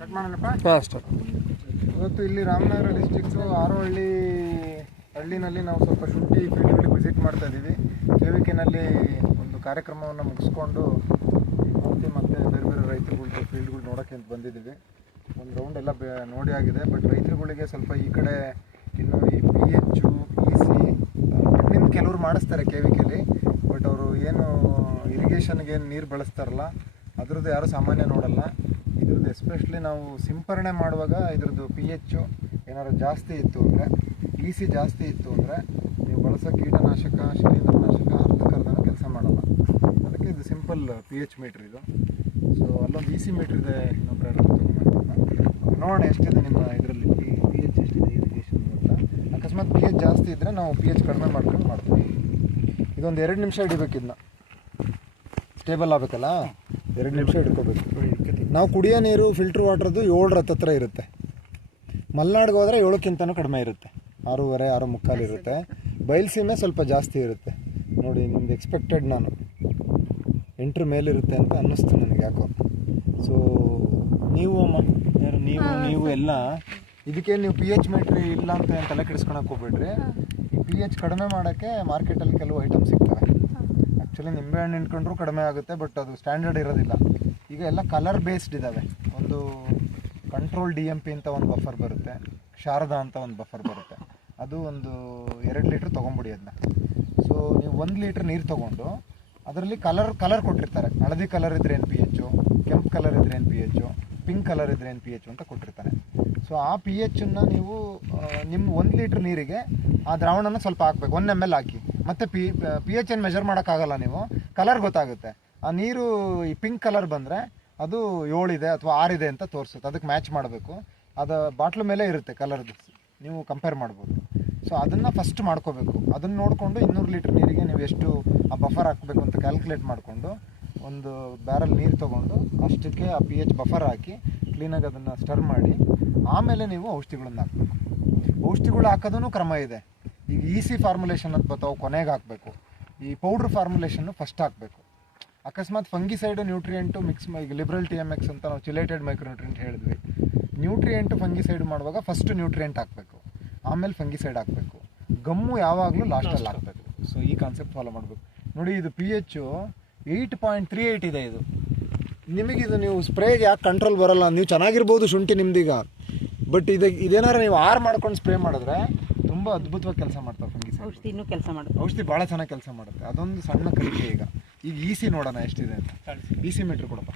Cut ಮಾಡೋಣಪ್ಪ ಅಷ್ಟೇ. ಇವತ್ತು ಇಲ್ಲಿ ರಾಮನಗರ ಡಿಸ್ಟ್ರಿಕ್ಟು ಹಳ್ಳಿನಲ್ಲಿ ನಾವು ಸ್ವಲ್ಪ ಶುಂಠಿ ಫೀಲ್ಡ್ಗಳಿಗೆ ವಿಸಿಟ್ ಮಾಡ್ತಾ ಇದ್ದೀವಿ. KVKನಲ್ಲಿ ಒಂದು ಕಾರ್ಯಕ್ರಮವನ್ನು ಮುಗಿಸ್ಕೊಂಡು ಮತ್ತು ಬೇರೆ ಬೇರೆ ರೈತರುಗಳ್ದು ಫೀಲ್ಡ್ಗಳು ನೋಡೋಕ್ಕೆ ಅಂತ ಬಂದಿದ್ದೀವಿ. ಒಂದು ರೌಂಡ್ ಎಲ್ಲ ನೋಡಿ ಆಗಿದೆ. ಬಟ್ ರೈತರುಗಳಿಗೆ ಸ್ವಲ್ಪ ಈ ಕಡೆ ಇನ್ನು ಈ PH EC ಮಣ್ಣಿಂದ ಕೆಲವರು ಮಾಡಿಸ್ತಾರೆ KVKಲಿ. ಬಟ್ ಅವರು ಏನು ಇರಿಗೇಷನ್ಗೆ ಏನು ನೀರು ಬಳಸ್ತಾರಲ್ಲ ಅದ್ರದ್ದು ಯಾರೂ ಸಾಮಾನ್ಯ ನೋಡಲ್ಲ. ಇದ್ರದ್ದು ಎಸ್ಪೆಷಲಿ ನಾವು ಸಿಂಪರಣೆ ಮಾಡುವಾಗ ಇದ್ರದ್ದು PH ಏನಾದ್ರು ಜಾಸ್ತಿ ಇತ್ತು ಅಂದರೆ, EC ಜಾಸ್ತಿ ಇತ್ತು ಅಂದರೆ ನೀವು ಬಳಸೋ ಕೀಟನಾಶಕ ಶಿಲೀಂಧ್ರನಾಶಕ ಅರ್ಧಕ್ಕರ್ಧನ ಕೆಲಸ ಮಾಡಲ್ಲ. ಅದಕ್ಕೆ ಇದು ಸಿಂಪಲ್ PH ಮೀಟ್ರ್ ಇದು. ಸೊ ಅಲ್ಲೊಂದು EC ಮೀಟ್ರ್ ಇದೆ, ಇನ್ನೊಬ್ಬರು ಯಾರು ನೋಡೋಣ ಎಷ್ಟಿದೆ ನಿಮ್ಮ ಇದರಲ್ಲಿ PH ಎಷ್ಟಿದೆ ಇರಿಗೇಷನ್ ಅಂತ. ಅಕಸ್ಮಾತ್ PH ಜಾಸ್ತಿ ಇದ್ದರೆ ನಾವು PH ಕಡಿಮೆ ಮಾಡ್ಕೊಂಡು ಮಾಡ್ತೀವಿ. ಇದೊಂದು 2 ನಿಮಿಷ ಹಿಡಿಬೇಕು. ಇದನ್ನ ಸ್ಟೇಬಲ್ ಆಗಬೇಕಲ್ಲ, 2 ನಿಮಿಷ ಹಿಡ್ಕೋಬೇಕು. ನಾವು ಕುಡಿಯೋ ನೀರು ಫಿಲ್ಟ್ರ್ ವಾಟ್ರದ್ದು 7 ಹತ್ತಿರ ಇರುತ್ತೆ. ಮಲೆನಾಡಿಗೆ ಹೋದರೆ 7ಕ್ಕಿಂತನೂ ಕಡಿಮೆ ಇರುತ್ತೆ, 6:30 6:45 ಇರುತ್ತೆ. ಬಯಲುಸೀಮೆ ಸ್ವಲ್ಪ ಜಾಸ್ತಿ ಇರುತ್ತೆ. ನೋಡಿ ನಿಮ್ದು ಎಕ್ಸ್ಪೆಕ್ಟೆಡ್ ನಾನು 8 ಮೇಲಿರುತ್ತೆ ಅಂತ ಅನ್ನಿಸ್ತು ನನಗೆ ಯಾಕೋ. ಸೊ ನೀವು ಎಲ್ಲ ಇದಕ್ಕೆ ನೀವು PH ಮೀಟ್ರ್ ಇಲ್ಲ ಅಂತ ಏನು ತಲೆ ಕೆಡಿಸ್ಕೊಳಕ್ಕೆ ಹೋಗ್ಬೇಡ್ರಿ. ಈ PH ಕಡಿಮೆ ಮಾಡೋಕ್ಕೆ ಮಾರ್ಕೆಟಲ್ಲಿ ಕೆಲವು ಐಟಮ್ ಸಿಗ್ತವೆ. ಆ್ಯಕ್ಚುಲಿ ನಿಂಬೆಹಣ್ಣು ಹಿಂಡ್ಕೊಂಡ್ರೂ ಕಡಿಮೆ ಆಗುತ್ತೆ, ಬಟ್ ಅದು ಸ್ಟ್ಯಾಂಡರ್ಡ್ ಇರೋದಿಲ್ಲ. ಈಗ ಎಲ್ಲ ಕಲರ್ ಬೇಸ್ಡ್ ಇದ್ದಾವೆ. ಒಂದು ಕಂಟ್ರೋಲ್ DMP ಅಂತ ಒಂದು ಬಫರ್ ಬರುತ್ತೆ, ಶಾರದಾ ಅಂತ ಒಂದು ಬಫರ್ ಬರುತ್ತೆ. ಅದು ಒಂದು 2 ಲೀಟ್ರ್ ತೊಗೊಂಬಿಡಿ ಅದನ್ನ. ಸೊ ನೀವು 1 ಲೀಟ್ರ್ ನೀರು ತೊಗೊಂಡು ಅದರಲ್ಲಿ ಕಲರ್ ಕೊಟ್ಟಿರ್ತಾರೆ. ಹಳದಿ ಕಲರ್ ಇದ್ರೆ ಏನು PH, ಕೆಂಪು ಕಲರ್ ಇದ್ರೆ ಏನು PH, ಪಿಂಕ್ ಕಲರ್ ಇದ್ರೆ ಏನು PH ಅಂತ ಕೊಟ್ಟಿರ್ತಾರೆ. ಸೊ ಆ PHನ್ನು ನೀವು ನಿಮ್ಮ 1 ಲೀಟ್ರ್ ನೀರಿಗೆ ಆ ದ್ರಾವಣನ ಸ್ವಲ್ಪ ಹಾಕ್ಬೇಕು. 1 ml ಹಾಕಿ. ಮತ್ತು PH ಏನು ಮೆಜರ್ ಮಾಡೋಕ್ಕಾಗಲ್ಲ, ನೀವು ಕಲರ್ ಗೊತ್ತಾಗುತ್ತೆ. ಆ ನೀರು ಈ ಪಿಂಕ್ ಕಲರ್ ಬಂದರೆ ಅದು 7 ಇದೆ ಅಥವಾ 6 ಇದೆ ಅಂತ ತೋರಿಸುತ್ತೆ. ಅದಕ್ಕೆ ಮ್ಯಾಚ್ ಮಾಡಬೇಕು. ಅದು ಬಾಟ್ಲು ಮೇಲೆ ಇರುತ್ತೆ ಕಲರ್ದು, ನೀವು ಕಂಪೇರ್ ಮಾಡ್ಬೋದು. ಸೊ ಅದನ್ನು ಫಸ್ಟ್ ಮಾಡ್ಕೋಬೇಕು. ಅದನ್ನು ನೋಡಿಕೊಂಡು 200 ಲೀಟ್ರ್ ನೀರಿಗೆ ನೀವು ಎಷ್ಟು ಆ ಬಫರ್ ಹಾಕಬೇಕು ಅಂತ ಕ್ಯಾಲ್ಕುಲೇಟ್ ಮಾಡಿಕೊಂಡು ಒಂದು ಬ್ಯಾರಲ್ ನೀರು ತೊಗೊಂಡು ಅಷ್ಟಕ್ಕೆ ಆ PH ಬಫರ್ ಹಾಕಿ ಕ್ಲೀನಾಗಿ ಅದನ್ನು ಸ್ಟರ್ ಮಾಡಿ ಆಮೇಲೆ ನೀವು ಔಷಧಿಗಳನ್ನು ಹಾಕಬೇಕು. ಔಷಧಿಗಳು ಹಾಕೋದೂ ಕ್ರಮ ಇದೆ. ಈಗ EC ಫಾರ್ಮುಲೇಷನ್ ಅಂತ ಬರ್ತಾವೆ, ಕೊನೆಗೆ ಹಾಕಬೇಕು. ಈ ಪೌಡ್ರ್ ಫಾರ್ಮುಲೇಷನ್ನು ಫಸ್ಟ್ ಹಾಕಬೇಕು. ಅಕಸ್ಮಾತ್ ಫಂಗಿಸೈಡು ನ್ಯೂಟ್ರಿಯೆಂಟು ಮಿಕ್ಸ್ ಈಗ ಲಿಬ್ರಲ್ TMX ಅಂತ ನಾವು ಚಿಲೇಟೆಡ್ ಮೈಕ್ರೋನ್ಯೂಟ್ರಿಯೆಂಟ್ ಹೇಳಿದ್ವಿ. ನ್ಯೂಟ್ರಿಯೆಂಟು ಫಂಗಿಸೈಡ್ ಮಾಡುವಾಗ ಫಸ್ಟ್ ನ್ಯೂಟ್ರಿಯೆಂಟ್ ಹಾಕಬೇಕು, ಆಮೇಲೆ ಫಂಗಿಸೈಡ್ ಹಾಕಬೇಕು. ಗಮ್ಮು ಯಾವಾಗಲೂ ಲಾಸ್ಟಲ್ಲಿ ಹಾಕಬೇಕು. ಸೊ ಈ ಕಾನ್ಸೆಪ್ಟ್ ಫಾಲೋ ಮಾಡಬೇಕು. ನೋಡಿ ಇದು PH 8.38 ಇದೆ. ಇದು ನಿಮಗಿದು ನೀವು ಸ್ಪ್ರೇಗೆ ಯಾಕೆ ಕಂಟ್ರೋಲ್ ಬರೋಲ್ಲ? ನೀವು ಚೆನ್ನಾಗಿರ್ಬೋದು ಶುಂಠಿ ನಿಮ್ದೀಗ, ಬಟ್ ಇದೇನಾರು ನೀವು 6 ಮಾಡ್ಕೊಂಡು ಸ್ಪ್ರೇ ಮಾಡಿದ್ರೆ ತುಂಬ ಅದ್ಭುತವಾಗಿ ಕೆಲಸ ಮಾಡ್ತಾವೆ ಫಂಗಿಸೈಡ್. ಔಷಧಿನೂ ಕೆಲಸ ಮಾಡುತ್ತೆ. ಔಷಧಿ ಭಾಳ ಚೆನ್ನಾಗಿ ಕೆಲಸ ಮಾಡುತ್ತೆ. ಅದೊಂದು ಸಣ್ಣ ಕಲಿಕೆ. ಈಗ EC ನೋಡೋಣ ಎಷ್ಟಿದೆ ಅಂತ. EC ಮೀಟ್ರ್ ಕೊಡಪ್ಪ.